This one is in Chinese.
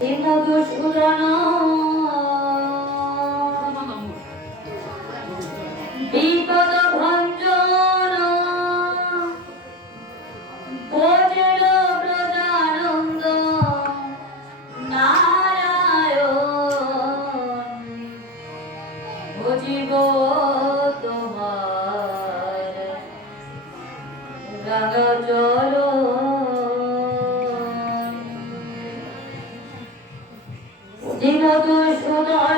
一幕幕，数着呢。Let's go,